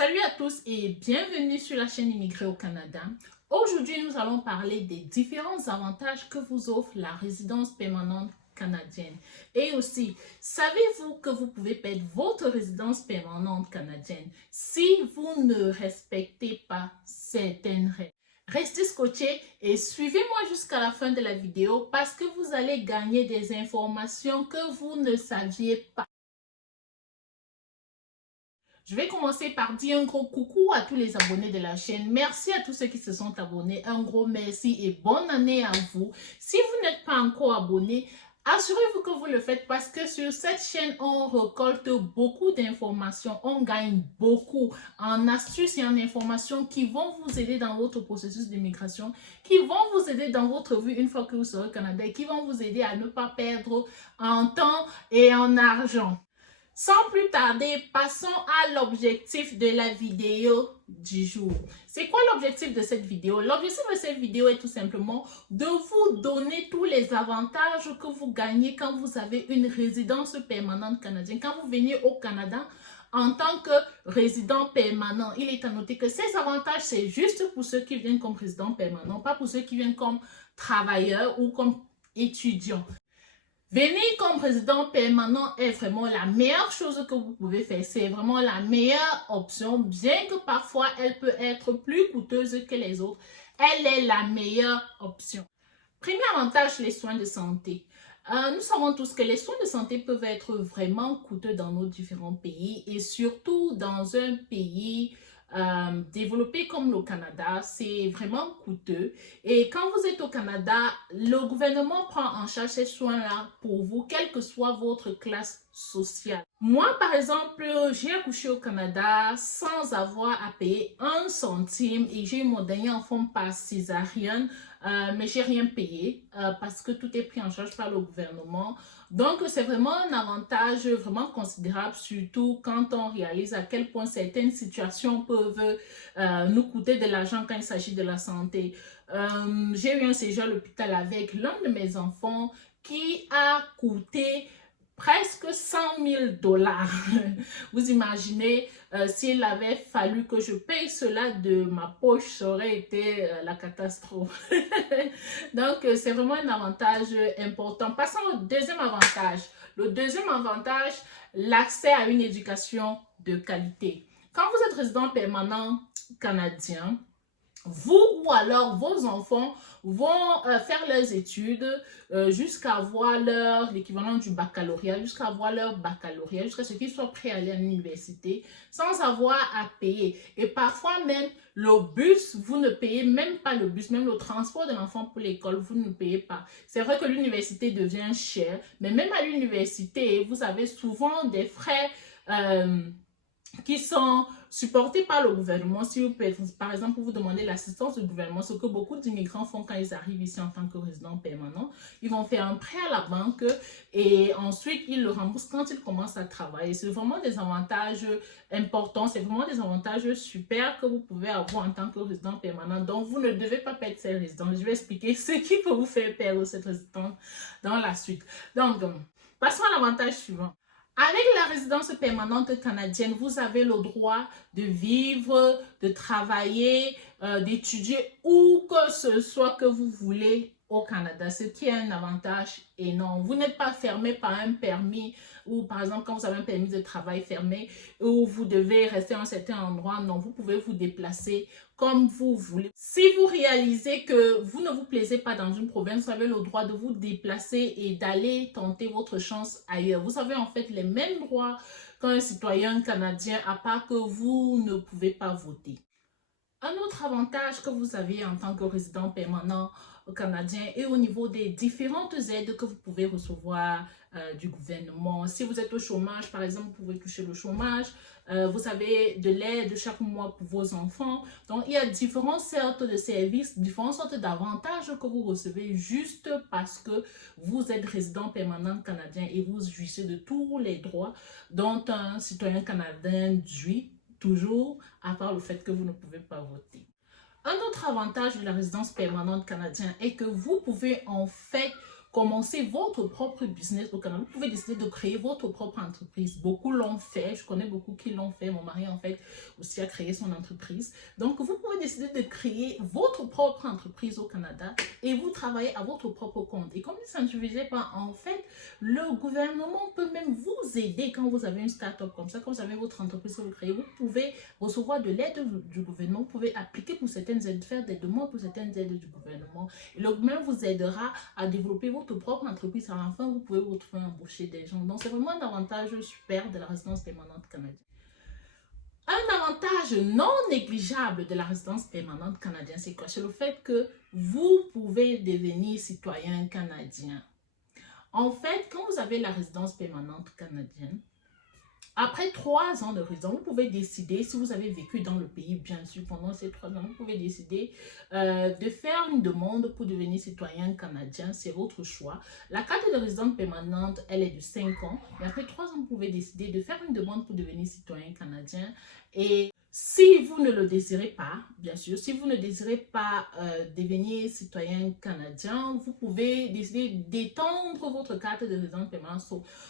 Salut à tous et bienvenue sur la chaîne Immigrés au Canada. Aujourd'hui, nous allons parler des différents avantages que vous offre la résidence permanente canadienne. Et aussi, savez-vous que vous pouvez perdre votre résidence permanente canadienne si vous ne respectez pas certaines règles? Restez scotchés et suivez-moi jusqu'à la fin de la vidéo parce que vous allez gagner des informations que vous ne saviez pas. Je vais commencer par dire un gros coucou à tous les abonnés de la chaîne. Merci à tous ceux qui se sont abonnés. Un gros merci et bonne année à vous. Si vous n'êtes pas encore abonné, assurez-vous que vous le faites parce que sur cette chaîne, on récolte beaucoup d'informations. On gagne beaucoup en astuces et en informations qui vont vous aider dans votre processus d'immigration, qui vont vous aider dans votre vie une fois que vous serez au Canada et qui vont vous aider à ne pas perdre en temps et en argent. Sans plus tarder, passons à l'objectif de la vidéo du jour. C'est quoi l'objectif de cette vidéo? L'objectif de cette vidéo est tout simplement de vous donner tous les avantages que vous gagnez quand vous avez une résidence permanente canadienne. Quand vous venez au Canada en tant que résident permanent, il est à noter que ces avantages, c'est juste pour ceux qui viennent comme résidents permanents, pas pour ceux qui viennent comme travailleurs ou comme étudiants. Venir comme résident permanent est vraiment la meilleure chose que vous pouvez faire. C'est vraiment la meilleure option, bien que parfois elle peut être plus coûteuse que les autres. Elle est la meilleure option. Premier avantage, les soins de santé. Nous savons tous que les soins de santé peuvent être vraiment coûteux dans nos différents pays et surtout dans un pays développé comme le Canada, c'est vraiment coûteux. Et quand vous êtes au Canada, le gouvernement prend en charge ces soins-là pour vous, quelle que soit votre classe sociale. Moi, par exemple, j'ai accouché au Canada sans avoir à payer un centime et j'ai eu mon dernier enfant par césarienne, mais j'ai rien payé parce que tout est pris en charge par le gouvernement. Donc, c'est vraiment un avantage vraiment considérable, surtout quand on réalise à quel point certaines situations peuvent nous coûter de l'argent quand il s'agit de la santé. J'ai eu un séjour à l'hôpital avec l'un de mes enfants qui a coûté presque 100 000 $. Vous imaginez, s'il avait fallu que je paye cela de ma poche, ça aurait été la catastrophe. Donc, c'est vraiment un avantage important. Passons au deuxième avantage. Le deuxième avantage, l'accès à une éducation de qualité. Quand vous êtes résident permanent canadien, vous ou alors vos enfants vont faire leurs études jusqu'à avoir l'équivalent du baccalauréat, jusqu'à avoir leur baccalauréat, jusqu'à ce qu'ils soient prêts à aller à l'université sans avoir à payer. Et parfois même le bus, vous ne payez même pas le bus, même le transport de l'enfant pour l'école, vous ne payez pas. C'est vrai que l'université devient chère, mais même à l'université, vous avez souvent des frais qui sont supportés par le gouvernement. Si vous pouvez, par exemple, vous demandez l'assistance du gouvernement, ce que beaucoup d'immigrants font quand ils arrivent ici en tant que résidents permanents, ils vont faire un prêt à la banque et ensuite ils le remboursent quand ils commencent à travailler. C'est vraiment des avantages importants, c'est vraiment des avantages super que vous pouvez avoir en tant que résident permanent. Donc, vous ne devez pas perdre ces résidences. Je vais expliquer ce qui peut vous faire perdre cette résidence dans la suite. Donc, passons à l'avantage suivant. Avec la résidence permanente canadienne, vous avez le droit de vivre, de travailler, d'étudier où que ce soit que vous voulez au Canada, ce qui est un avantage énorme. Vous n'êtes pas fermé par un permis ou par exemple quand vous avez un permis de travail fermé où vous devez rester à un certain endroit. Non, vous pouvez vous déplacer comme vous voulez. Si vous réalisez que vous ne vous plaisez pas dans une province, vous avez le droit de vous déplacer et d'aller tenter votre chance ailleurs. Vous avez en fait les mêmes droits qu'un citoyen canadien, à part que vous ne pouvez pas voter. Un autre avantage que vous avez en tant que résident permanent canadien et au niveau des différentes aides que vous pouvez recevoir du gouvernement. Si vous êtes au chômage, par exemple, vous pouvez toucher le chômage. Vous avez de l'aide chaque mois pour vos enfants. Donc, il y a différentes sortes de services, différentes sortes d'avantages que vous recevez juste parce que vous êtes résident permanent canadien et vous jouissez de tous les droits dont un citoyen canadien jouit toujours, à part le fait que vous ne pouvez pas voter. Un autre avantage de la résidence permanente canadienne est que vous pouvez en fait commencer votre propre business au Canada. Vous pouvez décider de créer votre propre entreprise. Beaucoup l'ont fait. Je connais beaucoup qui l'ont fait. Mon mari, en fait, aussi a créé son entreprise. Donc, vous pouvez décider de créer votre propre entreprise au Canada et vous travaillez à votre propre compte. Et comme ça ne suffisait pas, en fait, le gouvernement peut même vous aider quand vous avez une start-up comme ça, quand vous avez votre entreprise que vous créez. Vous pouvez recevoir de l'aide du gouvernement, vous pouvez appliquer pour certaines aides, faire des demandes pour certaines aides du gouvernement. Et le gouvernement vous aidera à développer votre propre entreprise. À la fin, vous pouvez vous trouver embaucher des gens. Donc, c'est vraiment un avantage super de la résidence permanente canadienne. Un avantage non négligeable de la résidence permanente canadienne, c'est quoi? C'est le fait que vous pouvez devenir citoyen canadien. En fait, quand vous avez la résidence permanente canadienne, après 3 ans de résidence, vous pouvez décider, si vous avez vécu dans le pays, bien sûr, pendant ces 3 ans, vous pouvez décider de faire une demande pour devenir citoyen canadien. C'est votre choix. La carte de résidence permanente, elle est de 5 ans. Mais après 3 ans, vous pouvez décider de faire une demande pour devenir citoyen canadien. Et si vous ne le désirez pas, bien sûr, si vous ne désirez pas devenir citoyen canadien, vous pouvez décider d'étendre votre carte de résidence permanente.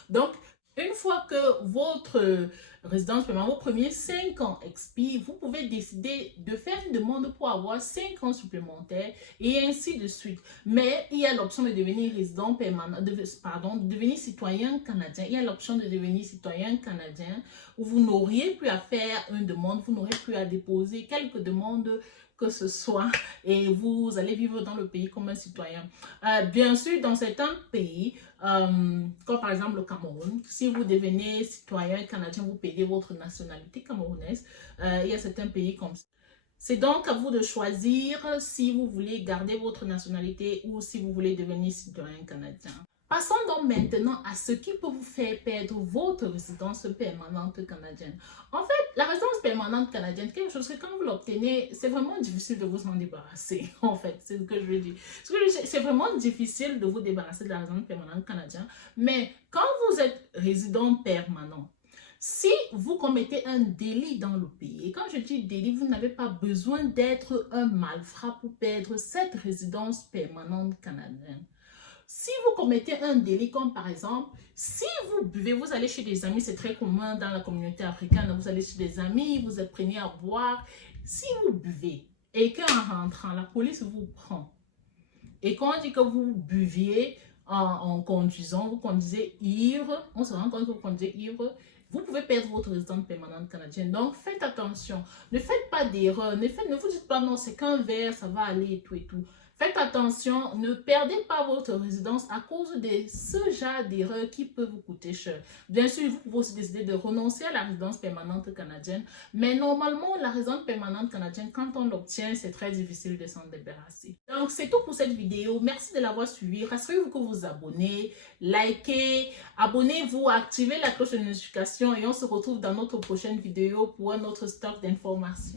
Donc, une fois que votre résidence permanente, vos premiers 5 ans expirent, vous pouvez décider de faire une demande pour avoir 5 ans supplémentaires et ainsi de suite. Mais il y a l'option de devenir résident permanent, de devenir citoyen canadien. Il y a l'option de devenir citoyen canadien où vous n'auriez plus à faire une demande, vous n'aurez plus à déposer quelques demandes que ce soit et vous allez vivre dans le pays comme un citoyen. Bien sûr, dans certains pays, comme par exemple le Cameroun, si vous devenez citoyen canadien, vous payez votre nationalité camerounaise. Il y a certains pays comme ça. C'est donc à vous de choisir si vous voulez garder votre nationalité ou si vous voulez devenir citoyen canadien. Passons donc maintenant à ce qui peut vous faire perdre votre résidence permanente canadienne. En fait, la résidence permanente canadienne, quelque chose que quand vous l'obtenez, c'est vraiment difficile de vous en débarrasser. En fait, c'est ce que je veux dire. C'est vraiment difficile de vous débarrasser de la résidence permanente canadienne. Mais quand vous êtes résident permanent, si vous commettez un délit dans le pays, et quand je dis délit, vous n'avez pas besoin d'être un malfrat pour perdre cette résidence permanente canadienne. Si vous commettez un délit comme par exemple, si vous buvez, vous allez chez des amis, c'est très commun dans la communauté africaine, vous allez chez des amis, vous êtes prenez à boire. Si vous buvez et qu'en rentrant, la police vous prend et quand on dit que vous buviez en conduisant, vous conduisez ivre, on se rend compte que vous conduisez ivre, vous pouvez perdre votre résidence permanente canadienne. Donc, faites attention. Ne faites pas d'erreur. Ne vous dites pas non, c'est qu'un verre, ça va aller et tout et tout. Faites attention, ne perdez pas votre résidence à cause de ce genre d'erreurs qui peut vous coûter cher. Bien sûr, vous pouvez aussi décider de renoncer à la résidence permanente canadienne, mais normalement, la résidence permanente canadienne, quand on l'obtient, c'est très difficile de s'en débarrasser. Donc, c'est tout pour cette vidéo. Merci de l'avoir suivi. Rassurez-vous que vous vous abonnez, likez, abonnez-vous, activez la cloche de notification et on se retrouve dans notre prochaine vidéo pour un autre stock d'informations.